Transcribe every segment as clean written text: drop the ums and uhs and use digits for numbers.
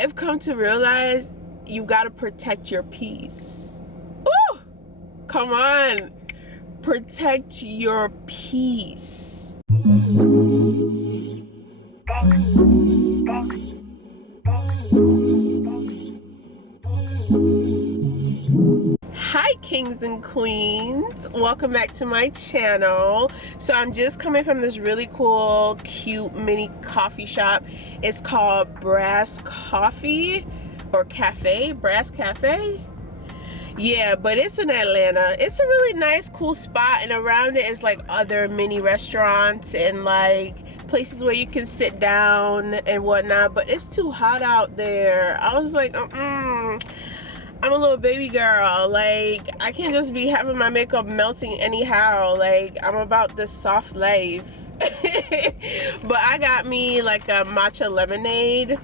have come to realize you got to protect your peace. Ooh, come on. Protect your peace. Hi kings and queens, welcome back to my channel. So I'm just coming from this really cool cute mini coffee shop. It's called Brass Coffee or Cafe, Brass Cafe. Yeah, but it's in Atlanta. It's a really nice cool spot, and around it is like other mini restaurants and like places where you can sit down and whatnot, but it's too hot out there. I was like, I'm a little baby girl, like I can't just be having my makeup melting anyhow. Like I'm about this soft life. But I got me like a matcha lemonade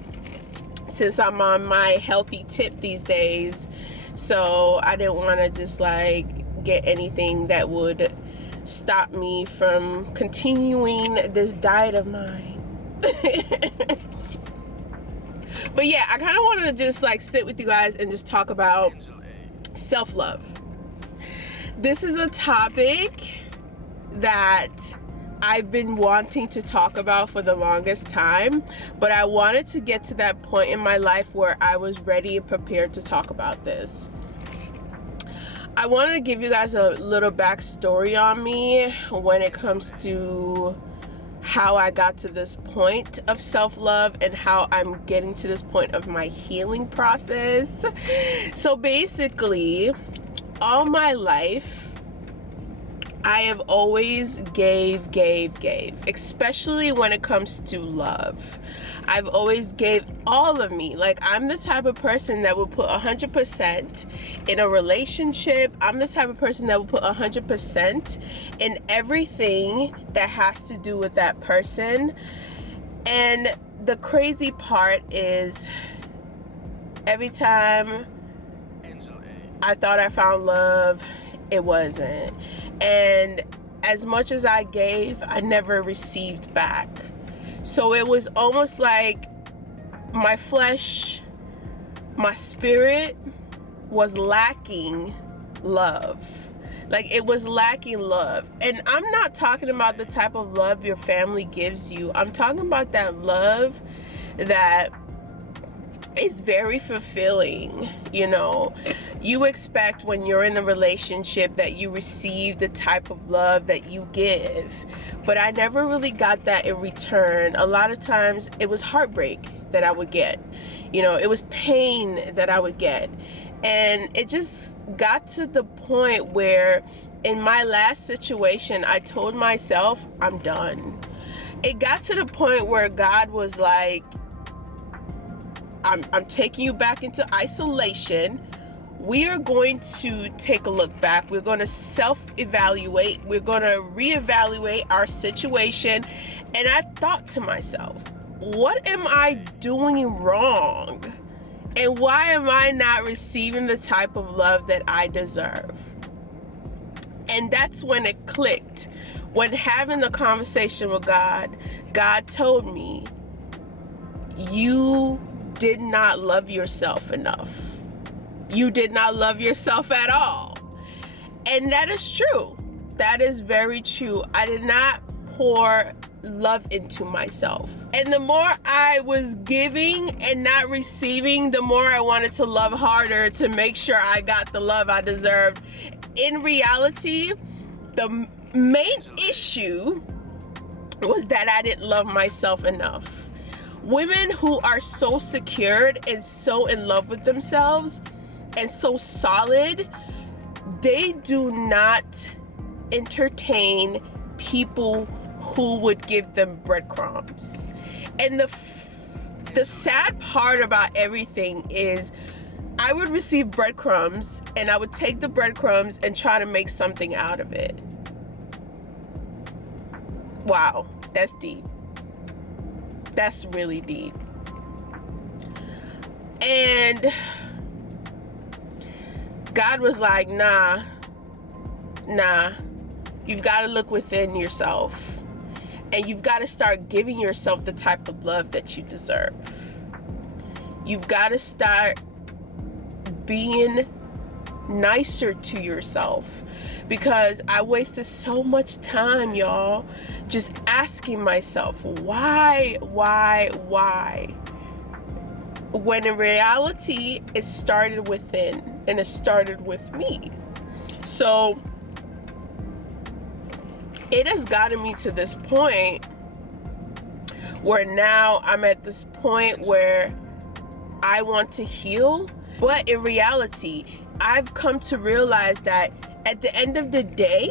since I'm on my healthy tip these days, so I didn't want to just like get anything that would stop me from continuing this diet of mine. But yeah, I kind of wanted to just like sit with you guys and just talk about self-love. This is a topic that I've been wanting to talk about for the longest time, but I wanted to get to that point in my life where I was ready and prepared to talk about this. I wanted to give you guys a little backstory on me when it comes to how I got to this point of self-love and how I'm getting to this point of my healing process. So basically, all my life, I have always gave, especially when it comes to love. I've always gave all of me. Like I'm the type of person that would put 100% in a relationship. I'm the type of person that would put 100% in everything that has to do with that person. And the crazy part is every time I thought I found love, it wasn't. And as much as I gave, I never received back. So it was almost like my flesh, my spirit was lacking love. Like it was lacking love. And I'm not talking about the type of love your family gives you. I'm talking about that love that is very fulfilling. You know, you expect when you're in a relationship that you receive the type of love that you give, but I never really got that in return. A lot of times it was heartbreak that I would get, you know, it was pain that I would get. And it just got to the point where in my last situation, I told myself, I'm done. It got to the point where God was like, I'm taking you back into isolation. We are going to take a look back. We're going to self-evaluate. We're going to reevaluate our situation. And I thought to myself, what am I doing wrong? And why am I not receiving the type of love that I deserve? And that's when it clicked. When having the conversation with God, God told me, you did not love yourself enough. You did not love yourself at all. And that is true. That is very true. I did not pour love into myself. And the more I was giving and not receiving, the more I wanted to love harder to make sure I got the love I deserved. In reality, the main issue was that I didn't love myself enough. Women who are so secured and so in love with themselves and so solid, they do not entertain people who would give them breadcrumbs. And the sad part about everything is I would receive breadcrumbs and I would take the breadcrumbs and try to make something out of it. Wow, that's deep. That's really deep. And God was like, nah, you've got to look within yourself and you've got to start giving yourself the type of love that you deserve. You've got to start being nicer to yourself, because I wasted so much time, y'all, just asking myself, why? When in reality, it started within, and it started with me. So it has gotten me to this point where now I'm at this point where I want to heal. But in reality, I've come to realize that at the end of the day,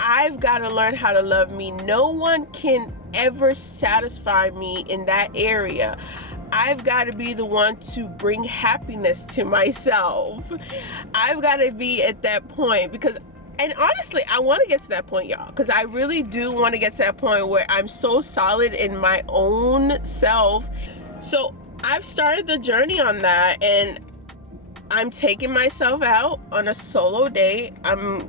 I've got to learn how to love me. No one can ever satisfy me in that area. I've got to be the one to bring happiness to myself. I've got to be at that point, because, and honestly, I want to get to that point, y'all, because I really do want to get to that point where I'm so solid in my own self. So I've started the journey on that, and I'm taking myself out on a solo date. I'm,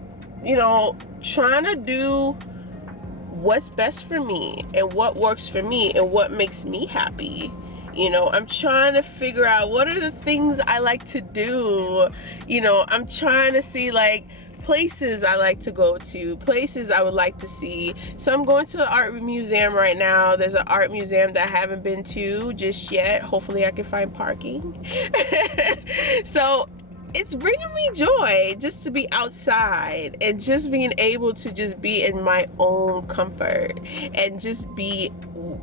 trying to do what's best for me and what works for me and what makes me happy. I'm trying to figure out what are the things I like to do. I'm trying to see places I like to go to, places I would like to see. So I'm going to the art museum right now. There's an art museum that I haven't been to just yet. Hopefully I can find parking. So it's bringing me joy just to be outside and just being able to just be in my own comfort and just be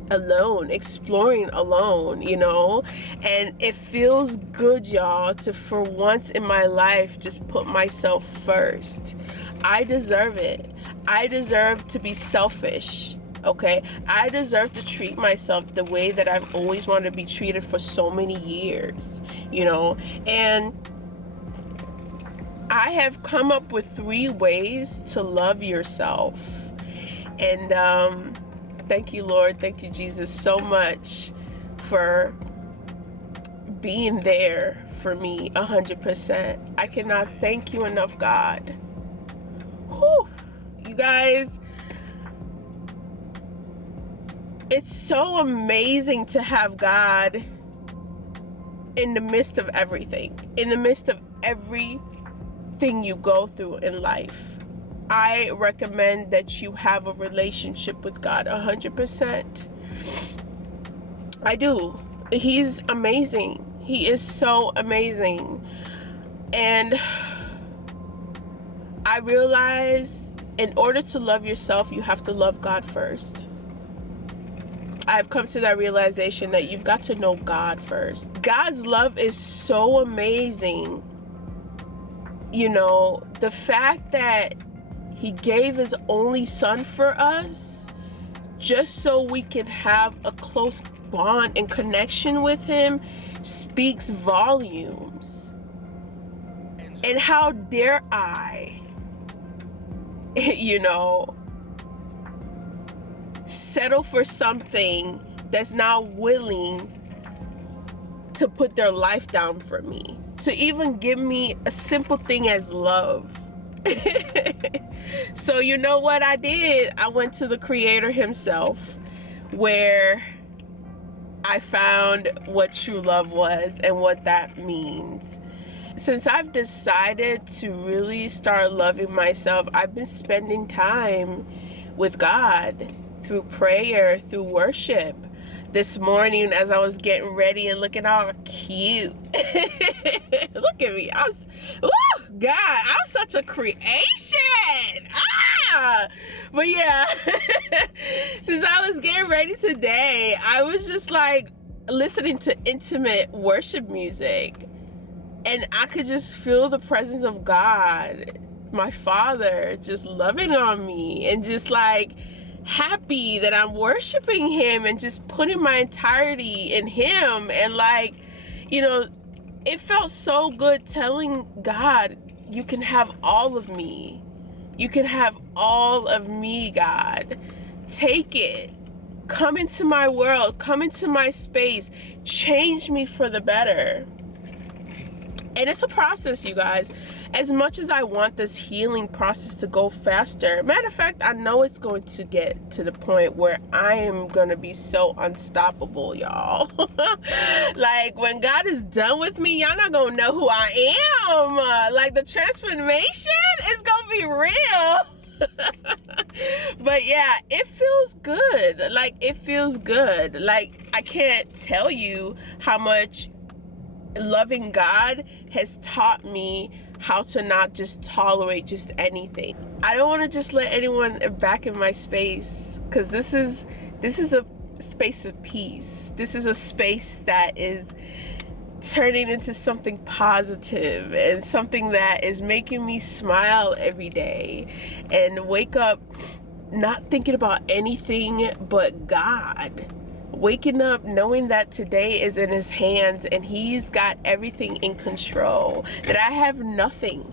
alone, exploring alone, and it feels good, y'all, to for once in my life just put myself first. I deserve it. I deserve to be selfish. Okay, I deserve to treat myself the way that I've always wanted to be treated for so many years, and I have come up with 3 ways to love yourself. And thank you, Lord. Thank you, Jesus, so much for being there for me 100%. I cannot thank you enough, God. Whew. You guys, it's so amazing to have God in the midst of everything, in the midst of everything you go through in life. I recommend that you have a relationship with God 100%. I do. He's amazing. He is so amazing. And I realize in order to love yourself, you have to love God first. I've come to that realization that you've got to know God first. God's love is so amazing. The fact that He gave His only Son for us just so we can have a close bond and connection with Him speaks volumes. And how dare I, settle for something that's not willing to put their life down for me, to even give me a simple thing as love. So you know what I did? I went to the Creator Himself, where I found what true love was and what that means. Since I've decided to really start loving myself, I've been spending time with God through prayer, through worship. This morning, as I was getting ready and looking all cute, look at me, God, I'm such a creation. But yeah, since I was getting ready today, I was just listening to intimate worship music, and I could just feel the presence of God, my Father, just loving on me, and just happy that I'm worshiping Him and just putting my entirety in Him. And it felt so good telling God, you can have all of me. You can have all of me, God. Take it. Come into my world. Come into my space. Change me for the better. And it's a process, you guys. As much as I want this healing process to go faster, matter of fact, I know it's going to get to the point where I am going to be so unstoppable, y'all. Like, when God is done with me, y'all not going to know who I am. Like, the transformation is going to be real. But yeah, it feels good. Like, it feels good. Like, I can't tell you how much loving God has taught me how to not just tolerate just anything. I don't want to just let anyone back in my space, because this is a space of peace. This is a space that is turning into something positive and something that is making me smile every day and wake up not thinking about anything but God. Waking up knowing that today is in his hands and he's got everything in control, that I have nothing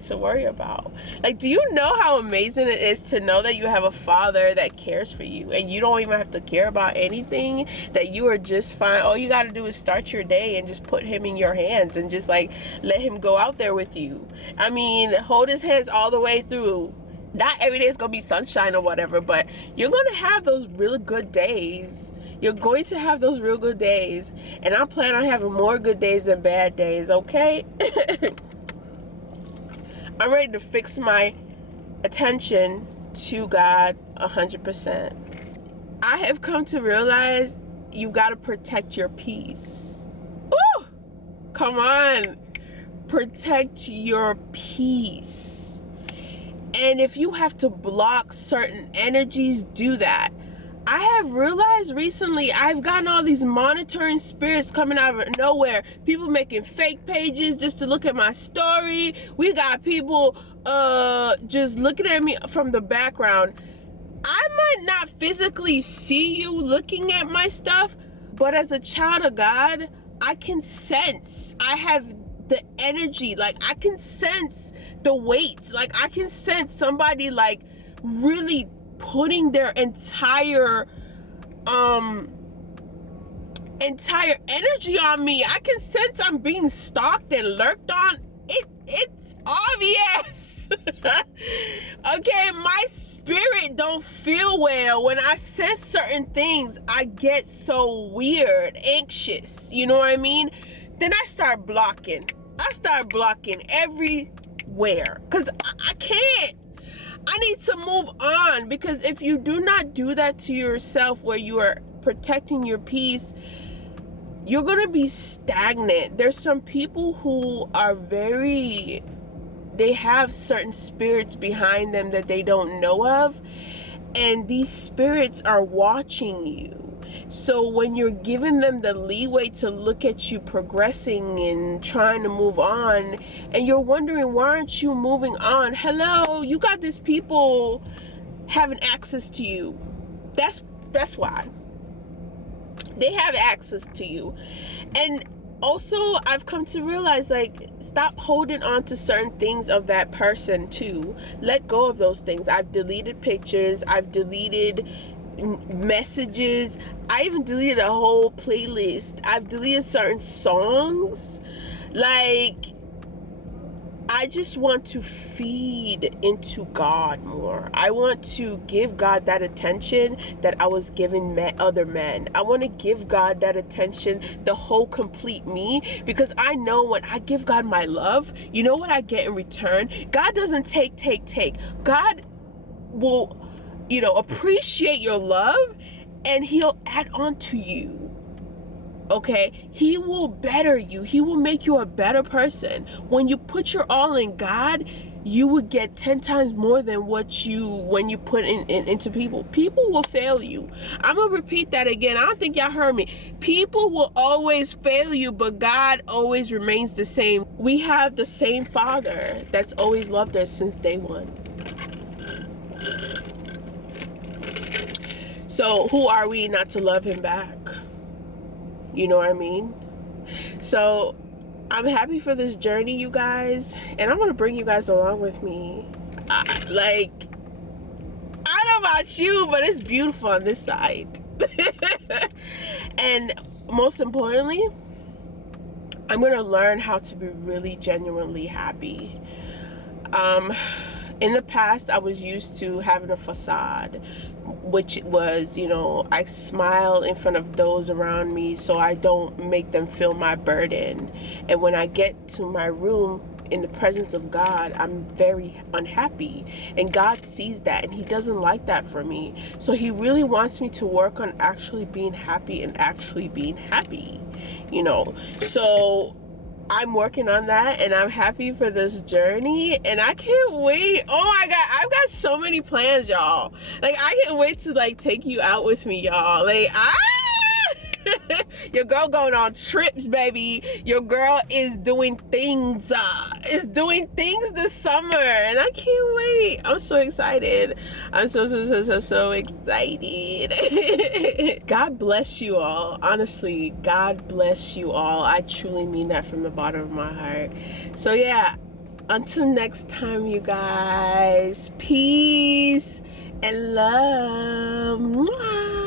to worry about. Like, do you know how amazing it is to know that you have a father that cares for you and you don't even have to care about anything, that you are just fine? All you got to do is start your day and just put him in your hands and just like let him go out there with you. I mean, hold his hands all the way through. Not every day is going to be sunshine or whatever, but you're going to have those really good days. You're going to have those real good days. And I plan on having more good days than bad days, okay? I'm ready to fix my attention to God 100%. I have come to realize you got to protect your peace. Woo! Come on. Protect your peace. And if you have to block certain energies, do that. I have realized recently I've gotten all these monitoring spirits coming out of nowhere. People making fake pages just to look at my story. We got people just looking at me from the background. I might not physically see you looking at my stuff, but as a child of God, I can sense. I have the energy, like I can sense the weight, like I can sense somebody like really putting their entire energy on me. I can sense I'm being stalked and lurked on. It's obvious. Okay, my spirit don't feel well. When I sense certain things, I get so weird, anxious, you know what I mean? Then I start blocking everywhere, because I can't. I need to move on, because if you do not do that to yourself, where you are protecting your peace, you're gonna be stagnant. There's some people who are they have certain spirits behind them that they don't know of, and these spirits are watching you. So when you're giving them the leeway to look at you progressing and trying to move on, and you're wondering, why aren't you moving on? Hello, you got these people having access to you. That's why. They have access to you. And also, I've come to realize, like, stop holding on to certain things of that person too. Let go of those things. I've deleted pictures. I've deleted messages. I even deleted a whole playlist. I've deleted certain songs. Like, I just want to feed into God more. I want to give God that attention that I was giving other men. I want to give God that attention, the whole complete me, because I know when I give God my love, you know what I get in return? God doesn't take. God will, appreciate your love, and he'll add on to you. Okay, he will better you. He will make you a better person. When you put your all in God, you will get 10 times more than when you put into people. People will fail you. I'm gonna repeat that again. I don't think y'all heard me. People will always fail you, but God always remains the same. We have the same Father that's always loved us since day one. So who are we not to love him back? You know what I mean? So I'm happy for this journey, you guys, and I want to bring you guys along with me. I don't know about you, but it's beautiful on this side. And most importantly, I'm going to learn how to be really genuinely happy. In the past, I was used to having a facade, which was, I smile in front of those around me so I don't make them feel my burden. And when I get to my room in the presence of God, I'm very unhappy. And God sees that, and he doesn't like that for me. So he really wants me to work on actually being happy and actually being happy, So I'm working on that, and I'm happy for this journey, and I can't wait. Oh my God, I've got so many plans, y'all. Like, I can't wait to take you out with me, y'all. Your girl going on trips, baby. Your girl is doing things. This summer, and I can't wait. I'm so excited. I'm so excited. God bless you all. Honestly, God bless you all. I truly mean that from the bottom of my heart. So yeah, until next time, you guys. Peace and love. Mwah.